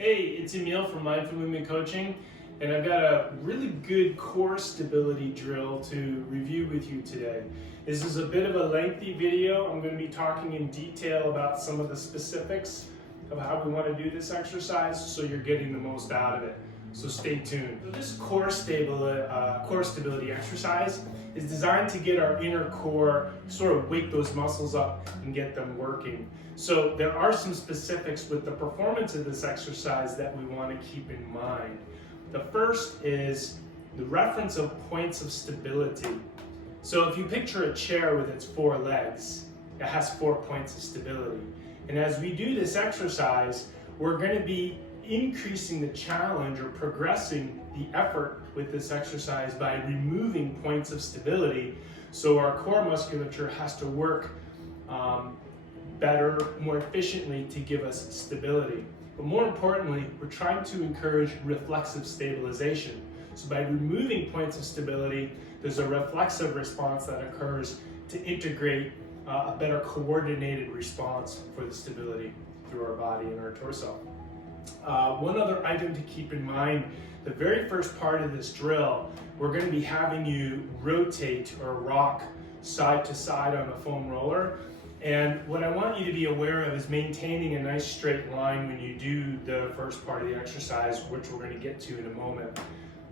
Hey, it's Emil from Mindful Movement Coaching, and I've got a really good core stability drill to review with you today. This is a bit of a lengthy video. I'm going to be talking in detail about some of the specifics of how we want to do this exercise so you're getting the most out of it. So stay tuned. So this core stability exercise is designed to get our inner core, sort of wake those muscles up and get them working. So there are some specifics with the performance of this exercise that we want to keep in mind. The first is the reference of points of stability. So if you picture a chair with its four legs, it has 4 points of stability. And as we do this exercise, we're going to be increasing the challenge or progressing the effort with this exercise by removing points of stability. So our core musculature has to work better, more efficiently to give us stability. But more importantly, we're trying to encourage reflexive stabilization. So by removing points of stability, there's a reflexive response that occurs to integrate a better coordinated response for the stability through our body and our torso. One other item to keep in mind, the very first part of this drill, we're going to be having you rotate or rock side to side on the foam roller. And what I want you to be aware of is maintaining a nice straight line when you do the first part of the exercise, which we're going to get to in a moment.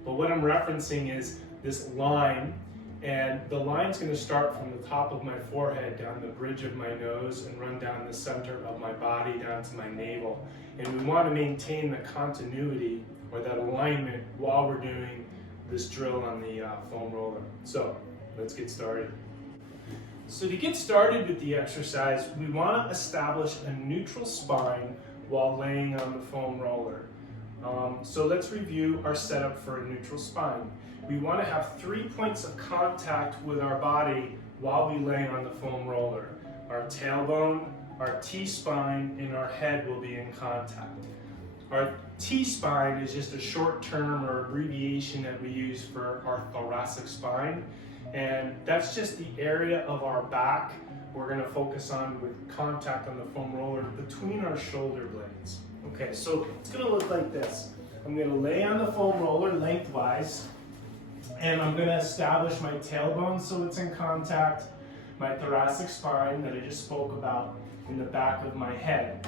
But what I'm referencing is this line, and the line's going to start from the top of my forehead down the bridge of my nose and run down the center of my body down to my navel. And we want to maintain the continuity or that alignment while we're doing this drill on the foam roller. So let's get started. So to get started with the exercise, we want to establish a neutral spine while laying on the foam roller. So let's review our setup for a neutral spine. We want to have 3 points of contact with our body while we lay on the foam roller. Our tailbone, our T-spine, and our head will be in contact. Our T-spine is just a short term or abbreviation that we use for our thoracic spine. And that's just the area of our back we're going to focus on with contact on the foam roller between our shoulder blades. Okay, so it's going to look like this. I'm going to lay on the foam roller lengthwise, and I'm going to establish my tailbone so it's in contact, my thoracic spine that I just spoke about in the back of my head.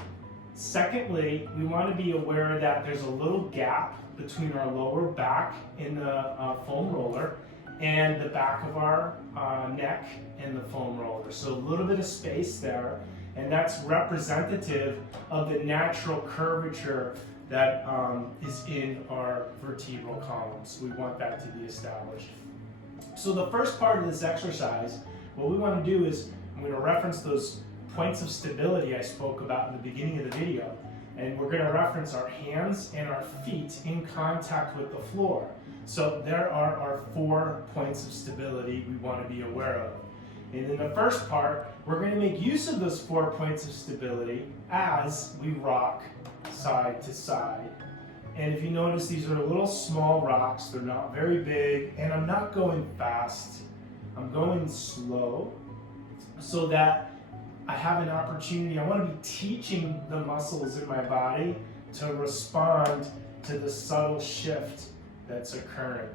Secondly, we want to be aware that there's a little gap between our lower back in the foam roller and the back of our neck and the foam roller. So a little bit of space there, and that's representative of the natural curvature that is in our vertebral columns. We want that to be established. So the first part of this exercise, what we want to do is, I'm going to reference those points of stability I spoke about in the beginning of the video, and we're going to reference our hands and our feet in contact with the floor. So there are our 4 points of stability we want to be aware of. And in the first part, we're going to make use of those 4 points of stability as we rock side to side. And if you notice, these are little small rocks. They're not very big, and I'm not going fast. I'm going slow so that I have an opportunity. I want to be teaching the muscles in my body to respond to the subtle shift that's occurring.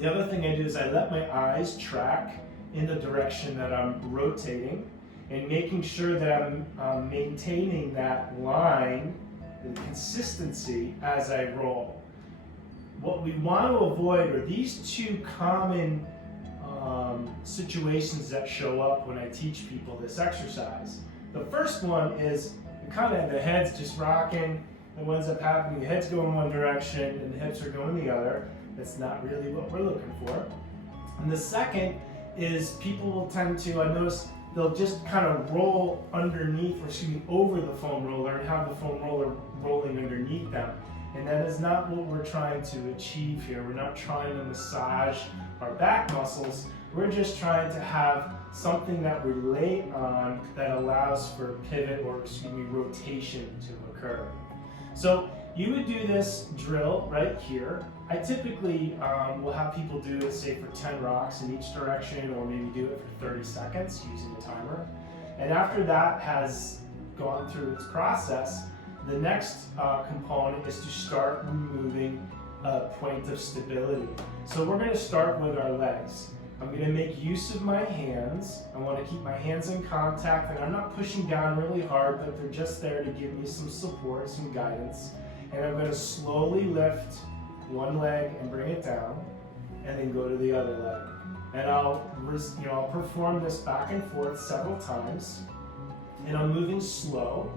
The other thing I do is I let my eyes track in the direction that I'm rotating and making sure that I'm maintaining that line, the consistency as I roll. What we want to avoid are these 2 common situations that show up when I teach people this exercise. The first one is the head's just rocking, and what ends up happening, the head's going one direction and the hips are going the other. That's not really what we're looking for. And the second is people will tend to, I notice, they'll just kind of roll underneath, over the foam roller and have the foam roller rolling underneath them. And that is not what we're trying to achieve here. We're not trying to massage our back muscles. We're just trying to have something that we lay on that allows for pivot or rotation to occur. So you would do this drill right here. I typically will have people do it, say, for 10 rocks in each direction, or maybe do it for 30 seconds using the timer. And after that has gone through its process, the next component is to start removing a point of stability. So we're going to start with our legs. I'm going to make use of my hands. I want to keep my hands in contact, and I'm not pushing down really hard, but they're just there to give me some support, some guidance. And I'm going to slowly lift one leg and bring it down, and then go to the other leg. And I'll perform this back and forth several times, and I'm moving slow.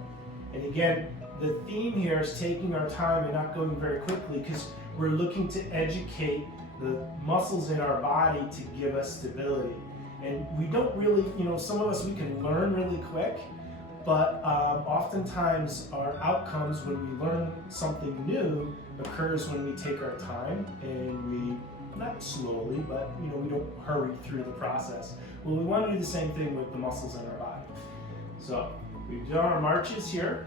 And again, the theme here is taking our time and not going very quickly, because we're looking to educate the muscles in our body to give us stability. And we don't really, some of us, we can learn really quick, but oftentimes our outcomes when we learn something new occurs when we take our time and we, not slowly, but we don't hurry through the process. Well, we want to do the same thing with the muscles in our body. So we've done our marches here,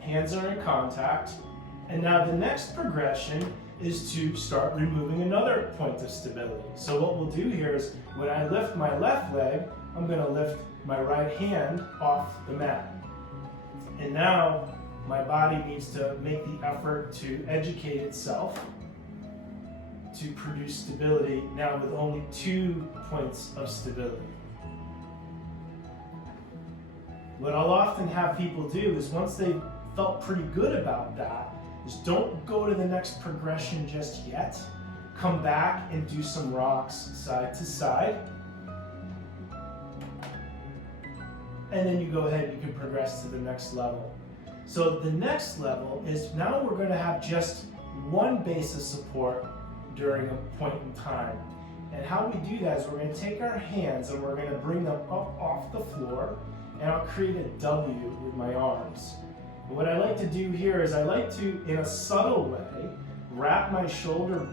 hands are in contact, and now the next progression is to start removing another point of stability. So what we'll do here is when I lift my left leg, I'm going to lift my right hand off the mat. And now my body needs to make the effort to educate itself to produce stability, now with only 2 points of stability. What I'll often have people do is once they've felt pretty good about that, is don't go to the next progression just yet. Come back and do some rocks side to side. And then you go ahead and you can progress to the next level. So the next level is now we're going to have just one base of support during a point in time. And how we do that is we're going to take our hands and we're going to bring them up off the floor, and I'll create a W with my arms. And what I like to do here is I like to, in a subtle way, wrap my shoulder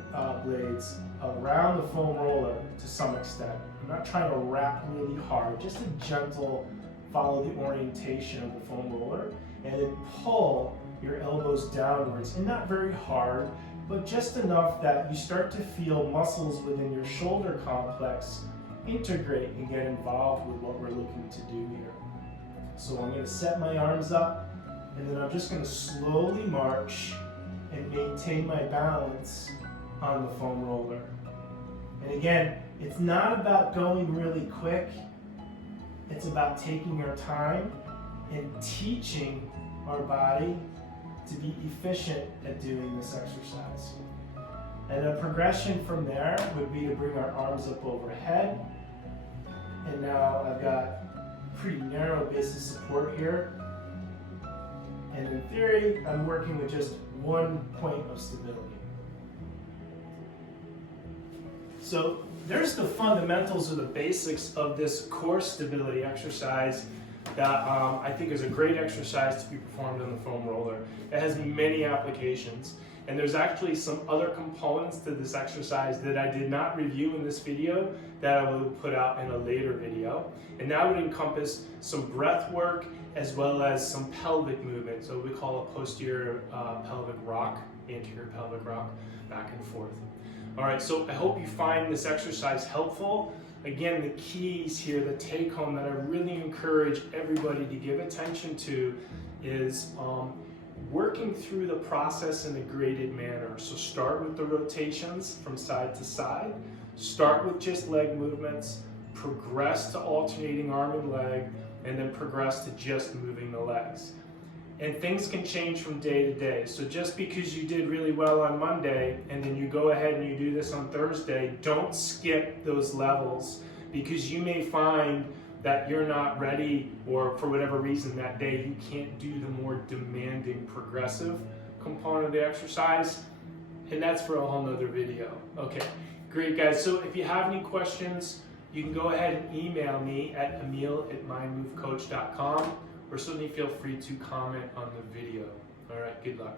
blades around the foam roller to some extent. I'm not trying to wrap really hard, just a gentle follow the orientation of the foam roller, and then pull your elbows downwards, and not very hard, but just enough that you start to feel muscles within your shoulder complex integrate and get involved with what we're looking to do here. So I'm going to set my arms up, and then I'm just going to slowly march and maintain my balance on the foam roller. And again, it's not about going really quick. It's about taking our time and teaching our body to be efficient at doing this exercise. And the progression from there would be to bring our arms up overhead. And now I've got pretty narrow base of support here. And in theory, I'm working with just 1 point of stability. So there's the fundamentals or the basics of this core stability exercise that I think is a great exercise to be performed on the foam roller. It has many applications, and there's actually some other components to this exercise that I did not review in this video that I will put out in a later video. And that would encompass some breath work as well as some pelvic movement, so we call a posterior pelvic rock, anterior pelvic rock, back and forth. All right, so I hope you find this exercise helpful. Again, the keys here, the take home that I really encourage everybody to give attention to is working through the process in a graded manner. So start with the rotations from side to side, start with just leg movements, progress to alternating arm and leg, and then progress to just moving the legs. And things can change from day to day. So just because you did really well on Monday and then you go ahead and you do this on Thursday, don't skip those levels, because you may find that you're not ready, or for whatever reason that day you can't do the more demanding progressive component of the exercise. And that's for a whole nother video. Okay, great guys. So if you have any questions, you can go ahead and email me at emil@mindmovecoach.com, or certainly feel free to comment on the video. All right, good luck.